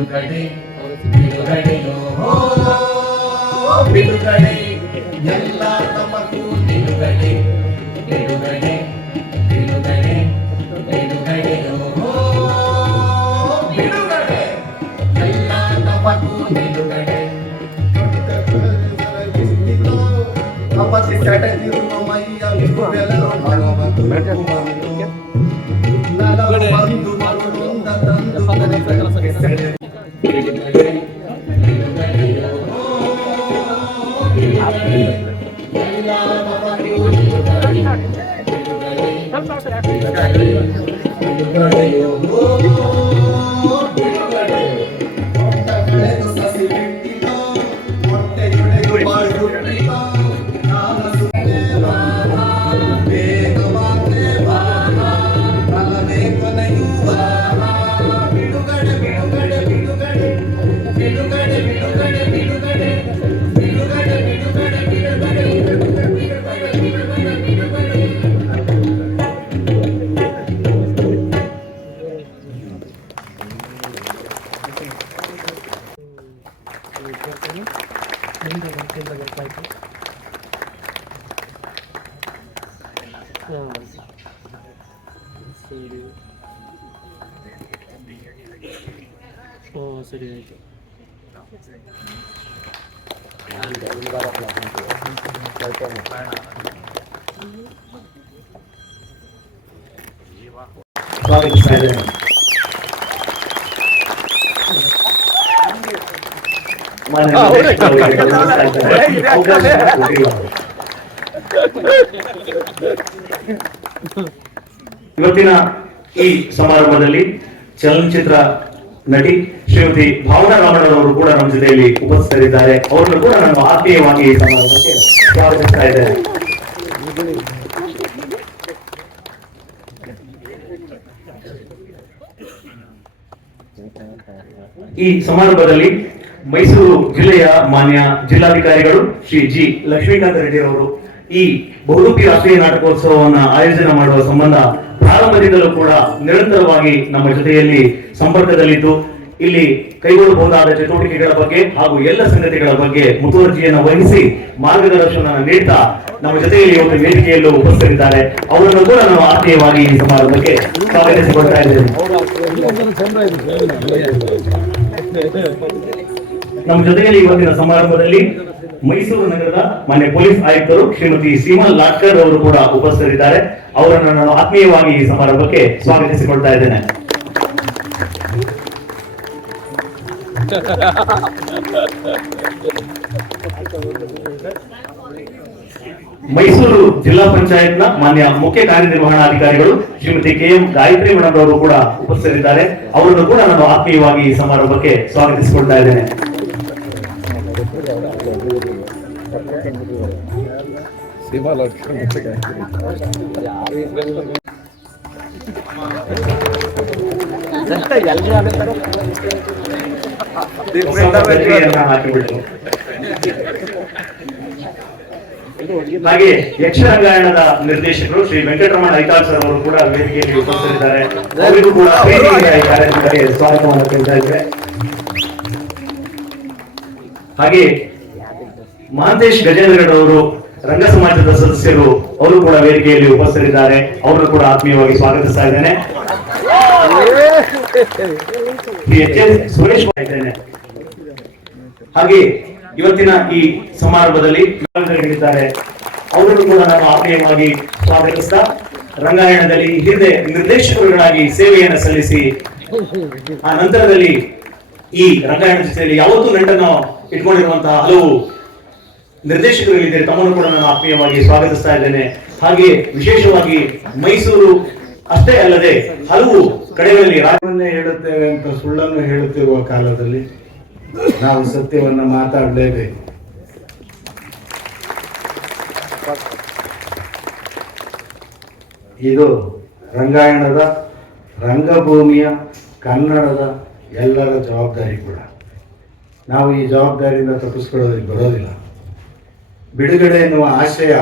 ಬಿಡುಗಡೆ ಬಿಡುಗಡೆಯೋ ಬಿಡುಗಡೆ ಎಲ್ಲ ತಮಗೂ ಬಿಡುಗಡೆ ಬಿಡುಗಡೆ ಬಿಡುಗಡೆ ಬಿಡುಗಡೆಯೋ ಬಿಡುಗಡೆ ಎಲ್ಲ ತಮಗೂ ಬಿಡುಗಡೆ ಬಿಡುಗಡೆ ಬಿಡುಗಡೆಯೋ Thank you. ಇವತ್ತಿನ ಈ ಸಮಾರಂಭದಲ್ಲಿ ಚಲನಚಿತ್ರ ನಟಿ ಶ್ರೀಮತಿ ಭಾವನಾ ರಾಮಣ್ಣರವರು ಕೂಡ ನಮ್ಮ ಜೊತೆಯಲ್ಲಿ ಉಪಸ್ಥಿತರಿದ್ದಾರೆ. ಅವರನ್ನು ಕೂಡ ನಾನು ಆತ್ಮೀಯವಾಗಿ ಸಮಾರಂಭಕ್ಕೆ ಸ್ವಾಗತಿಸ್ತಾ ಇದ್ದೇನೆ. ಈ ಸಮಾರಂಭದಲ್ಲಿ ಮೈಸೂರು ಜಿಲ್ಲೆಯ ಮಾನ್ಯ ಜಿಲ್ಲಾಧಿಕಾರಿಗಳು ಶ್ರೀ ಜಿ ಲಕ್ಷ್ಮೀಕಾಂತ ರೆಡ್ಡಿ ಅವರು ಈ ಬಹುರೂಪಿ ರಾಷ್ಟ್ರೀಯ ನಾಟಕೋತ್ಸವವನ್ನು ಆಯೋಜನೆ ಮಾಡುವ ಸಂಬಂಧ ಪ್ರಾರಂಭದಿಂದಲೂ ಕೂಡ ನಿರಂತರವಾಗಿ ನಮ್ಮ ಜೊತೆಯಲ್ಲಿ ಸಂಪರ್ಕದಲ್ಲಿದ್ದು, ಇಲ್ಲಿ ಕೈಗೊಳ್ಳಬಹುದಾದ ಚಟುವಟಿಕೆಗಳ ಬಗ್ಗೆ ಹಾಗೂ ಎಲ್ಲ ಸಂಗತಿಗಳ ಬಗ್ಗೆ ಮುತುವರ್ಜಿಯನ್ನು ವಹಿಸಿ ಮಾರ್ಗದರ್ಶನ ನೀಡ್ತಾ ನಮ್ಮ ಜೊತೆಯಲ್ಲಿ ಒಂದು ವೇದಿಕೆಯಲ್ಲೂ ಉಪಸ್ಥಿತರಿದ್ದಾರೆ ಅವರನ್ನು ಕೂಡ ನಾವು ಆತ್ಮೀಯವಾಗಿ ಈ ಸಮಾರಂಭಕ್ಕೆ ಸ್ವಾಗತಿಸಿಕೊಳ್ತಾ ಇದ್ದೇವೆ. ನಮ್ಮ ಜೊತೆಯಲ್ಲಿ ಇವತ್ತಿನ ಸಮಾರಂಭದಲ್ಲಿ ಮೈಸೂರು ನಗರದ ಮಾನ್ಯ ಪೊಲೀಸ್ ಆಯುಕ್ತರು ಶ್ರೀಮತಿ ಸೀಮಾ ಲಾಟ್ಕರ್ ಅವರು ಕೂಡ ಉಪಸ್ಥಿತರಿದ್ದಾರೆ. ಅವರನ್ನು ನಾನು ಆತ್ಮೀಯವಾಗಿ ಈ ಸಮಾರಂಭಕ್ಕೆ ಸ್ವಾಗತಿಸಿಕೊಳ್ತಾ ಇದ್ದೇನೆ. ಮೈಸೂರು ಜಿಲ್ಲಾ ಪಂಚಾಯತ್ನ ಮಾನ್ಯ ಮುಖ್ಯ ಕಾರ್ಯನಿರ್ವಹಣಾಧಿಕಾರಿಗಳು Shrimati K M Gayatri madam ಅವರು ಕೂಡ ಉಪಸ್ಥಿತರಿದ್ದಾರೆ. ಅವರನ್ನು ಕೂಡ ನಾನು ಆತ್ಮೀಯವಾಗಿ ಈ ಸಮಾರಂಭಕ್ಕೆ ಸ್ವಾಗತಿಸಿಕೊಳ್ತಾ ಇದ್ದೇನೆ. ಹಾಗೆ ಯಕ್ಷಗಾಯಣದ ನಿರ್ದೇಶಕರು ಶ್ರೀ ವೆಂಕಟರಮಣ ಐತಾಳ್ ಸರ್ ಅವರು ಕೂಡ ವೇದಿಕೆಯಲ್ಲಿ ಉಪಸ್ಥಿತರಿದ್ದಾರೆ. ಅವರಿಗೂ ಕೂಡ ಸ್ವಾಗತವನ್ನು ಕೇಳ್ತಾ ಇದ್ದೇವೆ. ಹಾಗೆ ಮಹಾಂತೇಶ್ ಗಜೇಂದ್ರಗಡ್ ಅವರು ರಂಗ ಸಮಾಜದ ಸದಸ್ಯರು ಅವರು ಕೂಡ ವೇದಿಕೆಯಲ್ಲಿ ಉಪಸ್ಥಿತರಿದ್ದಾರೆ ಅವರು ಕೂಡ ಆತ್ಮೀಯವಾಗಿ ಸ್ವಾಗತಿಸ್ತಾ ಇದ್ದೇನೆ. ಸುರೇಶ್ ಇದ್ದೇನೆ. ಹಾಗೆ ಇವತ್ತಿನ ಈ ಸಮಾರಂಭದಲ್ಲಿ ಹೇಳಿದ್ದಾರೆ ಅವರನ್ನು ಕೂಡ ನಾನು ಆತ್ಮೀಯವಾಗಿ ಸ್ವಾಗತಿಸ್ತಾ, ರಂಗಾಯಣದಲ್ಲಿ ಹಿಂದೆ ನಿರ್ದೇಶಕರುಗಳಾಗಿ ಸೇವೆಯನ್ನು ಸಲ್ಲಿಸಿ, ಆ ನಂತರದಲ್ಲಿ ಈ ರಂಗಾಯಣ ಜೊತೆಯಲ್ಲಿ ಯಾವತ್ತೂ ನಂಟನ್ನು ಇಟ್ಕೊಂಡಿರುವಂತಹ ಹಲವು ನಿರ್ದೇಶಕರು ಇಲ್ಲಿದ್ದಾರೆ ತಮ್ಮನ್ನು ಕೂಡ ನಾನು ಆತ್ಮೀಯವಾಗಿ ಸ್ವಾಗತಿಸ್ತಾ ಇದ್ದೇನೆ. ಹಾಗೆ ವಿಶೇಷವಾಗಿ ಮೈಸೂರು ಅಷ್ಟೇ ಅಲ್ಲದೆ ಹಲವು ಕಡೆಗಳಲ್ಲಿ ರಾ- ಹೇಳುತ್ತೇವೆ ಅಂತ ಸುಳ್ಳನ್ನು ಹೇಳುತ್ತಿರುವ ಕಾಲದಲ್ಲಿ ನಾವು ಸತ್ಯವನ್ನು ಮಾತಾಡಲೇಬೇಕು. ಇದು ರಂಗಾಯಣದ, ರಂಗಭೂಮಿಯ, ಕನ್ನಡದ ಎಲ್ಲರ ಜವಾಬ್ದಾರಿ ಕೂಡ. ನಾವು ಈ ಜವಾಬ್ದಾರಿಯಿಂದ ತಪ್ಪಿಸ್ಕೊಳ್ಳೋದಕ್ಕೆ ಬರೋದಿಲ್ಲ. ಬಿಡುಗಡೆ ಎನ್ನುವ ಆಶಯ,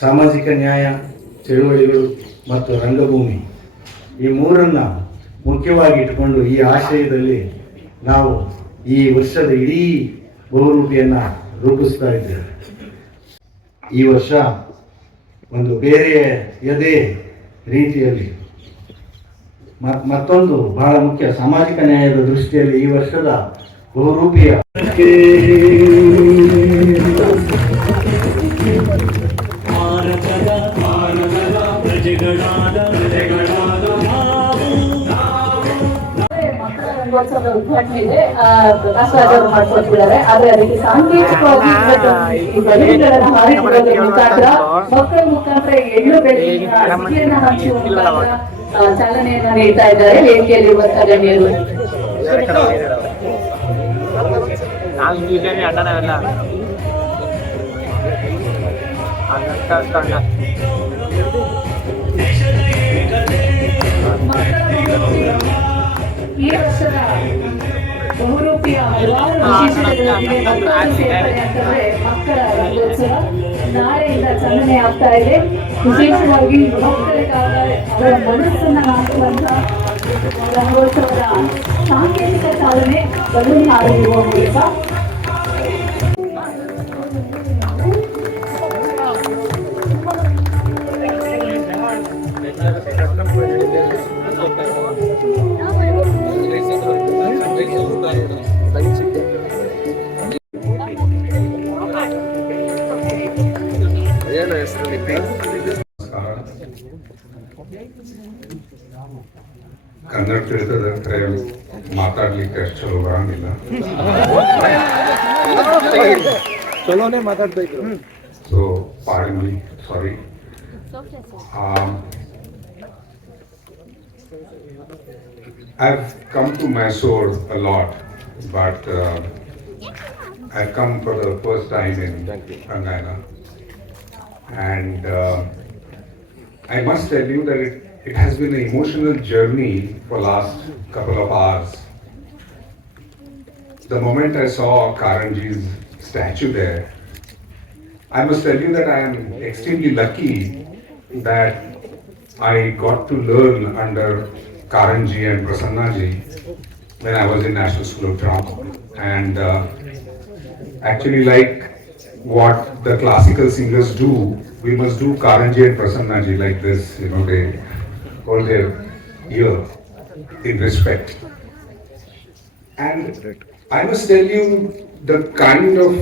ಸಾಮಾಜಿಕ ನ್ಯಾಯ ಚಳುವಳಿಗಳು ಮತ್ತು ರಂಗಭೂಮಿ, ಈ ಮೂರನ್ನ ಮುಖ್ಯವಾಗಿ ಇಟ್ಟುಕೊಂಡು ಈ ಆಶಯದಲ್ಲಿ ನಾವು ಈ ವರ್ಷದ ಇಡೀ ಬಹುರೂಪಿಯನ್ನು ರೂಪಿಸ್ತಾ ಇದ್ದೇವೆ. ಈ ವರ್ಷ ಒಂದು ಬೇರೆ ಯದೇ ರೀತಿಯಲ್ಲಿ ಮತ್- ಮತ್ತೊಂದು ಬಹಳ ಮುಖ್ಯ ಸಾಮಾಜಿಕ ನ್ಯಾಯದ ದೃಷ್ಟಿಯಲ್ಲಿ ಈ ವರ್ಷದ ಬಹುರೂಪಿಯ ಭಾರತದ ಭಾರತದ ಪ್ರಜೆಗಳಾದ ಪ್ರಜೆಗಳಾದ ಇದೆ ಅದಕ್ಕೆ ಸಾಂಕೇತಿಕವಾಗಿ ಮಕ್ಕಳ ನೀಡ್ತಾ ಇದ್ದಾರೆ ವೇದಿಕೆಯಲ್ಲಿರುವಂತಹ ಗಣ್ಯರು ನಾವು ಈ ವರ್ಷದ ಬಹುರೂಪಿಯ ನಾಳೆಯಿಂದ ಚಾಲನೆ ಆಗ್ತಾ ಇದೆ ವಿಶೇಷವಾಗಿ ಮಕ್ಕಳಿಗಾದ ಅವರ ಮನಸ್ಸನ್ನ ಸಾಂಕೇತಿಕ ಚಾಲನೆ ಬದಲಾಗಿರುವ ಮೂಲಕ ಕನ್ನಡ ತಿಳಿದ್ರೆ ಮಾತಾಡ್ಲಿಕ್ಕೆ ಅಷ್ಟು ಚಲೋ ಬರಂಗಿಲ್ಲ ಚಲೋನೆ ಮಾತಾಡ್ತಾ ಇದ್ರು so pardon me sorry I've come to Mysore a lot, but uh, I've come for the first time in Rangana. And uh, I must tell you that it, it has been an emotional journey for last couple of hours. The moment I saw Karanji's statue there, I must tell you that I am extremely lucky that I got to learn under Karanji and Prasannaji when I was in National School of Drama. And uh, actually, like what the classical singers do, we must do Karanji and Prasannaji like this, you know, they hold their ear in respect. And I must tell you the kind of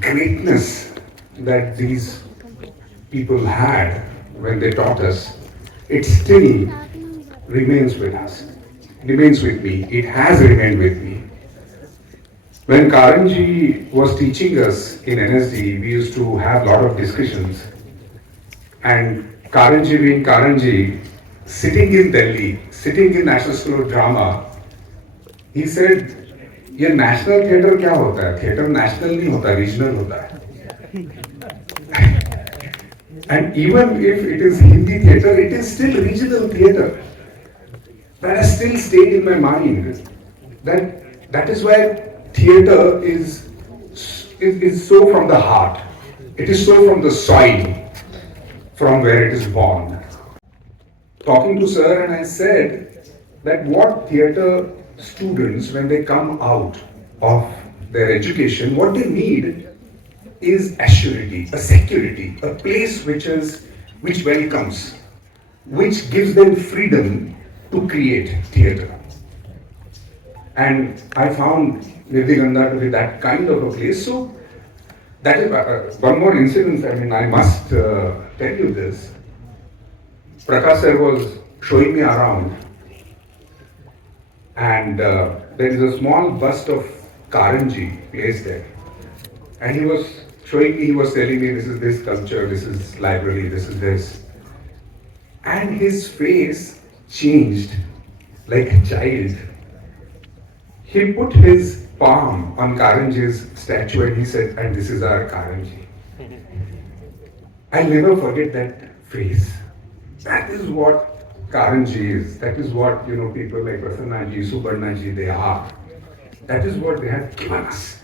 greatness that these people had when they taught us, it still remains with us, remains with me. It has remained with me. When Karanji was teaching us in NSD, we used to have a lot of discussions. And Karanji being Karanji, sitting in Delhi, sitting in National School of Drama, he said, ये national theatre क्या होता है theatre national नहीं होता regional होता है and even if it is Hindi theatre, it is still regional theatre. That has still stayed in my mind. That that is why theatre is, is is so from the heart. It is so from the soil, from where it is born. Talking to sir, and I said that what theatre students, when they come out of their education, what they need is a surety, a security, a place which is which welcomes, which gives them freedom to create theatre. And I found Nirdiganda to be that kind of a place. So that is uh, one more incident. I mean, I must uh, tell you this. Prakash sir was showing me around, and uh, there is a small bust of Karanji placed there. And he was showing me, he was telling me, this is this culture, this is library, this is this. And his face changed like a child. He put his palm on Karanji's statue and he said, and this is our Karanji. I'll never forget that face. That is what Karanji is. That is what, you know, people like Prasannaji, Subarnaji, they are. That is what they have given us.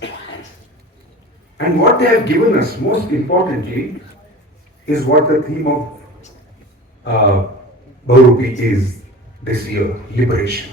And what they have given us, most importantly, is what the theme of uh, is this year liberation.